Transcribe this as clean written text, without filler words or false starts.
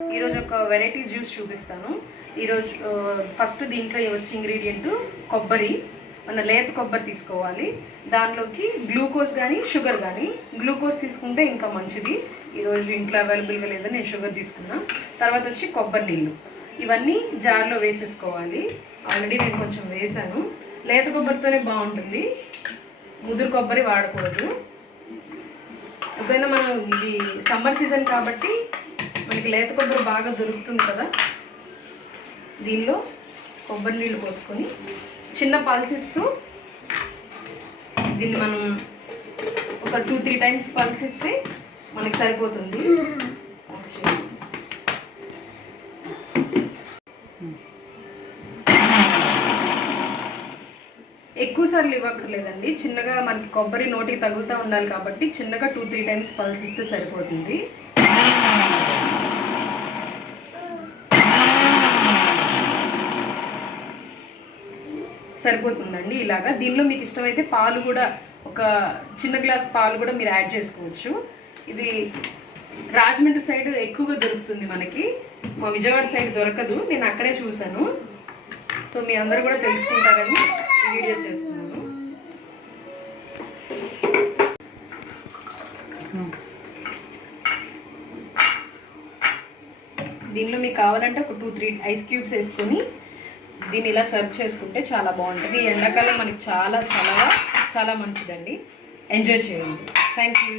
ఈరోజు ఒక variety juice చూపిస్తాను. ఈరోజు ఫస్ట్ దీంట్లో వచ్చే ఇంగ్రీడియంట్ కొబ్బరి. మన లేత కొబ్బరి తీసుకోవాలి. దానిలోకి గ్లూకోజ్ కానీ షుగర్ కానీ, గ్లూకోజ్ తీసుకుంటే ఇంకా మంచిది. ఈరోజు ఇంట్లో అవైలబుల్గా లేదని నేను షుగర్ తీసుకున్నా. తర్వాత వచ్చి కొబ్బరి నీళ్ళు, ఇవన్నీ జార్లో వేసేసుకోవాలి. ఆల్రెడీ నేను కొంచెం వేసాను. లేత కొబ్బరితోనే బాగుంటుంది, ముదురు కొబ్బరి వాడకూడదు. ఎప్పుడైనా మనం ఇది సమ్మర్ సీజన్ కాబట్టి మనకి లేత కొబ్బరి బాగా దొరుకుతుంది కదా. దీనిలో కొబ్బరి నీళ్ళు పోసుకొని చిన్న పల్స్ ఇస్తూ దీన్ని మనం ఒక 2-3 టైమ్స్ పల్స్ ఇస్తే మనకి సరిపోతుంది. ఎక్కువసార్లు ఇవ్వక్కర్లేదండి, చిన్నగా మనకి కొబ్బరి నోటికి తగులుతూ ఉండాలి కాబట్టి చిన్నగా 2-3 టైమ్స్ పల్స్ ఇస్తే సరిపోతుంది. సరిపోతుందండి ఇలాగా. దీనిలో మీకు ఇష్టమైతే పాలు కూడా, ఒక చిన్న గ్లాస్ పాలు కూడా మీరు యాడ్ చేసుకోవచ్చు. ఇది రాజమండ్రి సైడ్ ఎక్కువగా దొరుకుతుంది మనకి, మా విజయవాడ సైడ్ దొరకదు. నేను అక్కడే చూశాను. సో మీ అందరూ కూడా తెలుసుకుంటారని ఈ వీడియో చేస్తున్నాను. దీనిలో మీకు కావాలంటే ఒక 2-3 ఐస్ క్యూబ్స్ వేసుకొని దీన్ని ఇలా సర్వ్ చేసుకుంటే చాలా బాగుంటుంది. ఎండాకాలం మనకి చాలా చాలా చాలా మంచిదండి. ఎంజాయ్ చేయండి. Thank you.